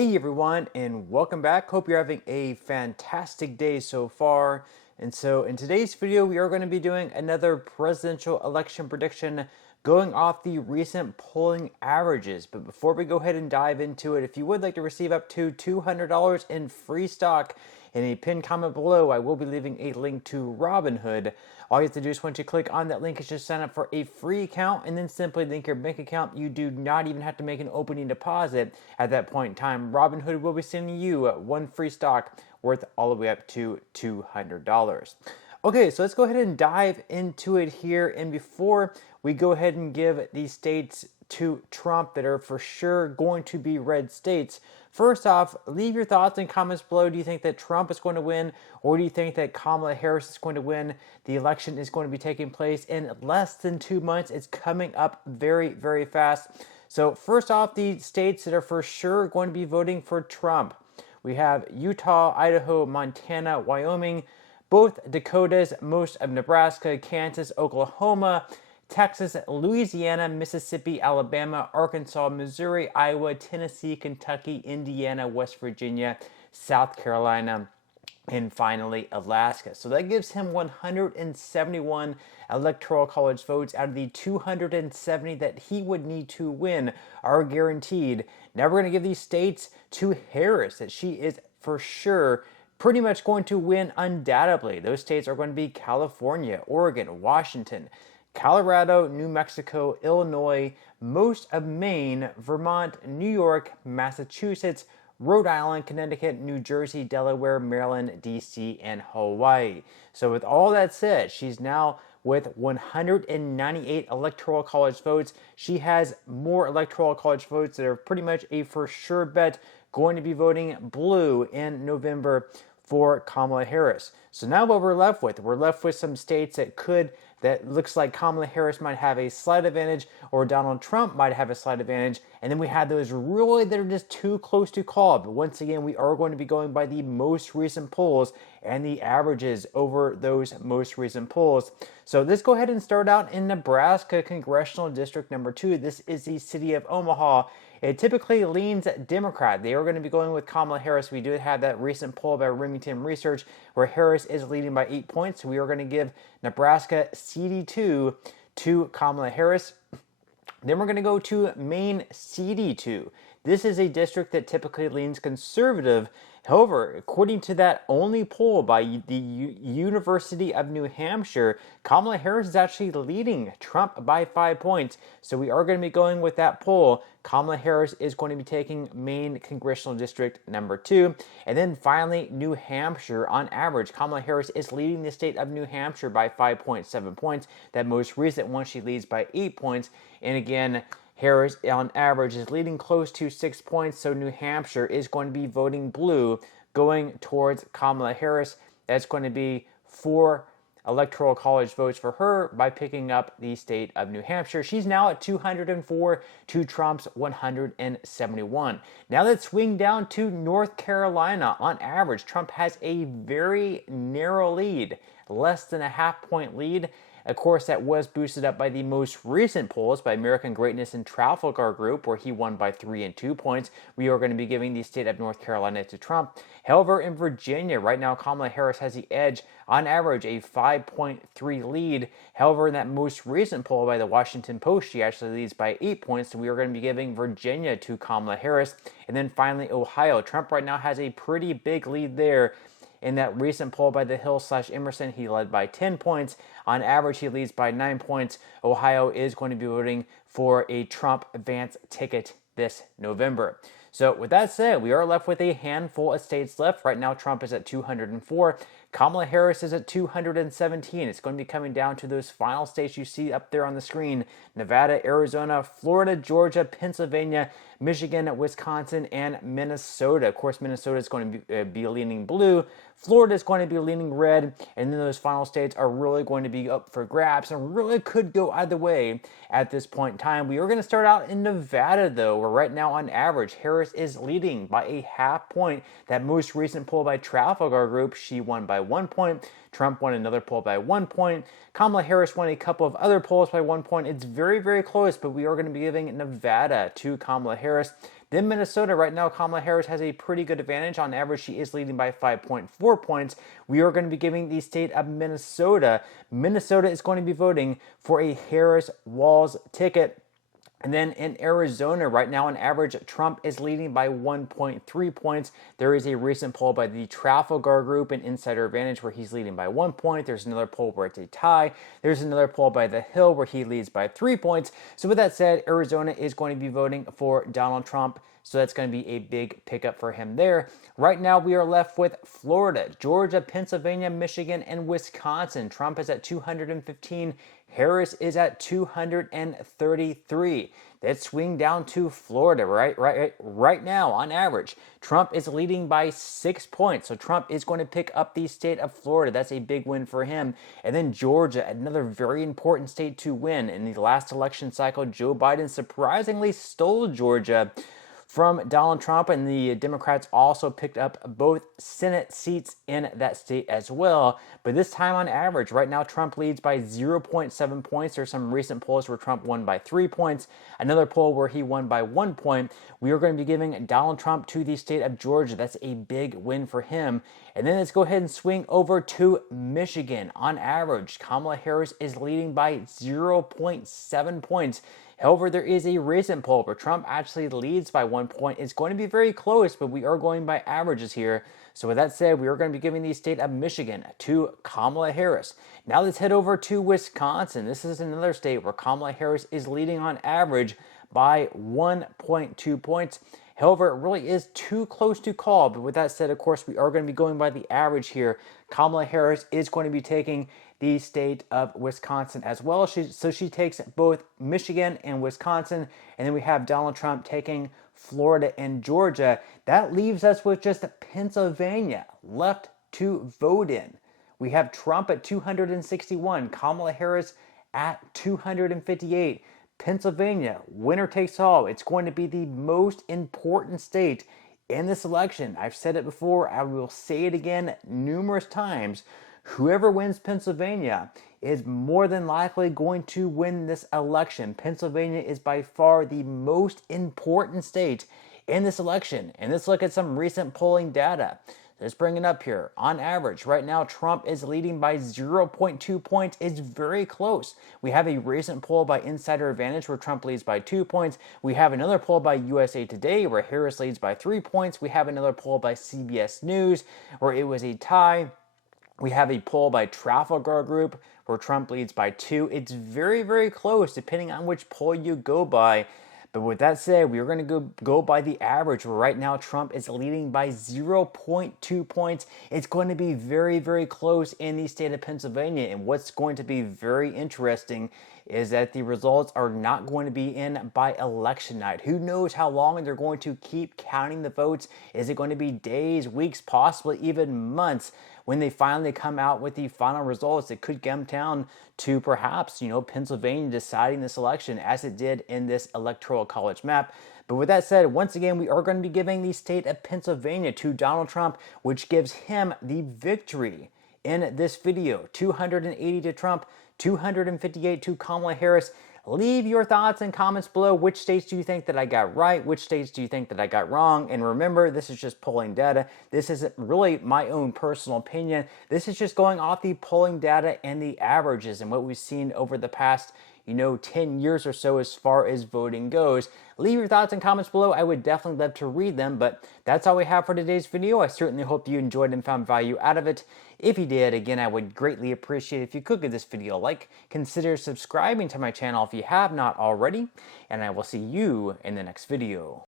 Hey everyone, and welcome back. Hope you're having a fantastic day so far. And so in today's video, we are going to be doing another presidential election prediction going off the recent polling averages. But before we go ahead and dive into it, if you would like to receive up to $200 in free stock, in a pinned comment below, I will be leaving a link to Robinhood. All you have to do is once you click on that link is just sign up for a free account and then simply link your bank account. You do not even have to make an opening deposit at that point in time. Robinhood will be sending you one free stock worth all the way up to $200. Okay, so let's go ahead and dive into it here. And before we go ahead and give these states to Trump that are for sure going to be red states, first off, leave your thoughts and comments below. Do you think that Trump is going to win, or do you think that Kamala Harris is going to win? The election is going to be taking place in less than 2 months. It's coming up very, very fast. So first off, the states that are for sure going to be voting for Trump. We have Utah, Idaho, Montana, Wyoming, both Dakotas, most of Nebraska, Kansas, Oklahoma, Texas, Louisiana, Mississippi, Alabama, Arkansas, Missouri, Iowa, Tennessee, Kentucky, Indiana, West Virginia, South Carolina, and finally Alaska. So that gives him 171 electoral college votes out of the 270 that he would need to win are guaranteed. Now we're going to give these states to Harris, that she is for sure pretty much going to win undoubtedly. Those states are going to be California, Oregon, Washington, Colorado, New Mexico, Illinois, most of Maine, Vermont, New York, Massachusetts, Rhode Island, Connecticut, New Jersey, Delaware, Maryland, DC, and Hawaii. So with all that said, she's now with 198 electoral college votes. She has more electoral college votes that are pretty much a for sure bet going to be voting blue in November for Kamala Harris. So now what we're left with some states that looks like Kamala Harris might have a slight advantage or Donald Trump might have a slight advantage. And then we have those really that are just too close to call. But once again, we are going to be going by the most recent polls and the averages over those most recent polls. So let's go ahead and start out in Nebraska Congressional District number 2. This is the city of Omaha. It typically leans Democrat. They are going to be going with Kamala Harris. We do have that recent poll by Remington Research where Harris is leading by 8 points. So we are going to give Nebraska CD2 to Kamala Harris. Then we're going to go to Maine CD2. This is a district that typically leans conservative. However, according to that only poll by the University of New Hampshire, Kamala Harris is actually leading Trump by 5 points. So we are going to be going with that poll. Kamala Harris is going to be taking Maine Congressional District number 2. And then finally, New Hampshire. On average, Kamala Harris is leading the state of New Hampshire by 5.7 points. That most recent one, she leads by 8 points. And again, Harris, on average, is leading close to 6 points, so New Hampshire is going to be voting blue, going towards Kamala Harris. That's going to be 4 electoral college votes for her by picking up the state of New Hampshire. She's now at 204 to Trump's 171. Now let's swing down to North Carolina. On average, Trump has a very narrow lead, less than a half-point lead. Of course, that was boosted up by the most recent polls by American Greatness and Trafalgar Group, where he won by 3 and 2 points. We are going to be giving the state of North Carolina to Trump. However, in Virginia, right now, Kamala Harris has the edge, on average, a 5.3 lead. However, in that most recent poll by the Washington Post, she actually leads by 8 points. So we are going to be giving Virginia to Kamala Harris. And then finally, Ohio. Trump right now has a pretty big lead there. In that recent poll by the Hill/Emerson, he led by 10 points. On average, he leads by 9 points. Ohio is going to be voting for a Trump-Vance ticket this November. So with that said, we are left with a handful of states left. Right now, Trump is at 204. Kamala Harris is at 217. It's going to be coming down to those final states you see up there on the screen: Nevada, Arizona, Florida, Georgia, Pennsylvania, Michigan, Wisconsin, and Minnesota. Of course, Minnesota is going to be leaning blue. Florida is going to be leaning red. And then those final states are really going to be up for grabs and really could go either way at this point in time. We are going to start out in Nevada, though, where right now, on average, Harris is leading by a half point. That most recent poll by Trafalgar Group, she won by 1 point. Trump won another poll by 1 point. Kamala Harris won a couple of other polls by 1 point. It's very, very close, but we are going to be giving Nevada to Kamala Harris. Then Minnesota, right now, Kamala Harris has a pretty good advantage. On average, she is leading by 5.4 points. We are going to be giving the state of Minnesota. Minnesota is going to be voting for a Harris-Walz ticket. And then in Arizona, right now on average, Trump is leading by 1.3 points. There is a recent poll by the Trafalgar Group and Insider Advantage where he's leading by 1 point. There's another poll where it's a tie. There's another poll by The Hill where he leads by 3 points. So with that said, Arizona is going to be voting for Donald Trump. So that's going to be a big pickup for him there. Right now, we are left with Florida, Georgia, Pennsylvania, Michigan, and Wisconsin. Trump is at 215. Harris is at 233. Let's swing down to Florida, right now, on average. Trump is leading by 6 points. So Trump is going to pick up the state of Florida. That's a big win for him. And then Georgia, another very important state to win. In the last election cycle, Joe Biden surprisingly stole Georgia from Donald Trump, and the Democrats also picked up both Senate seats in that state as well. But this time on average, right now Trump leads by 0.7 points. There's some recent polls where Trump won by 3 points. Another poll where he won by 1 point. We are going to be giving Donald Trump to the state of Georgia. That's a big win for him. And then let's go ahead and swing over to Michigan. On average, Kamala Harris is leading by 0.7 points. However, there is a recent poll where Trump actually leads by 1 point. It's going to be very close, but we are going by averages here. So with that said, we are going to be giving the state of Michigan to Kamala Harris. Now let's head over to Wisconsin. This is another state where Kamala Harris is leading on average by 1.2 points. However, it really is too close to call. But with that said, of course, we are going to be going by the average here. Kamala Harris is going to be taking the state of Wisconsin as well. So she takes both Michigan and Wisconsin. And then we have Donald Trump taking Florida and Georgia. That leaves us with just Pennsylvania left to vote in. We have Trump at 261, Kamala Harris at 258. Pennsylvania, winner takes all. It's going to be the most important state in this election. I've said it before. I will say it again numerous times. Whoever wins Pennsylvania is more than likely going to win this election. Pennsylvania is by far the most important state in this election. And let's look at some recent polling data. Let's bring it up here. On average, right now, Trump is leading by 0.2 points. It's very close. We have a recent poll by Insider Advantage where Trump leads by 2 points. We have another poll by USA Today where Harris leads by 3 points. We have another poll by CBS News where it was a tie. We have a poll by Trafalgar Group where Trump leads by 2. It's very, very close depending on which poll you go by. But with that said, we are going to go by the average where right now Trump is leading by 0.2 points. It's going to be very, very close in the state of Pennsylvania. And what's going to be very interesting is that the results are not going to be in by election night. Who knows how long they're going to keep counting the votes? Is it going to be days, weeks, possibly even months? When they finally come out with the final results, it could come down to perhaps, Pennsylvania deciding this election as it did in this electoral college map. But with that said, once again, we are going to be giving the state of Pennsylvania to Donald Trump, which gives him the victory in this video. 280 to Trump, 258 to Kamala Harris. Leave your thoughts and comments below. Which states do you think that I got right? Which states do you think that I got wrong? And remember, this is just polling data. This isn't really my own personal opinion. This is just going off the polling data and the averages and what we've seen over the past 10 years or so as far as voting goes. Leave your thoughts and comments below. I would definitely love to read them, but that's all we have for today's video. I certainly hope you enjoyed and found value out of it. If you did, again, I would greatly appreciate if you could give this video a like. Consider subscribing to my channel if you have not already, and I will see you in the next video.